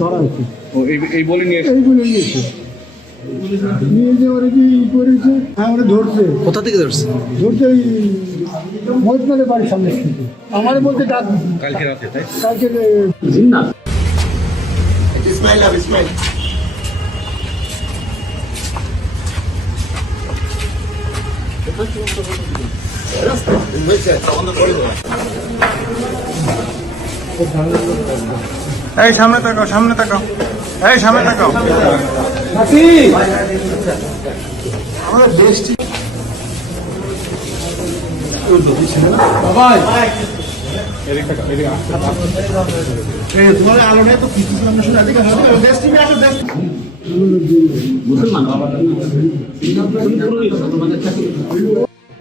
ধরা হচ্ছে এই বলে নিয়ে নিয়েছে নিয়ে যে ওরা কি করেছে, হ্যাঁ ওরা ধরছে। কোথা থেকে ধরছে? ধরছে ওই মহিতনালের বাড়ির সামনে থেকে। আমার বলতে ডাক কালকে রাতে, তাই? কালকে ইসমাইল এই সামনে তাকাও, সামনে তাকাও, এই সামনে তাকাও। আমাদের দেশটি তোমার আলো নেই তো কিছু মুসলমান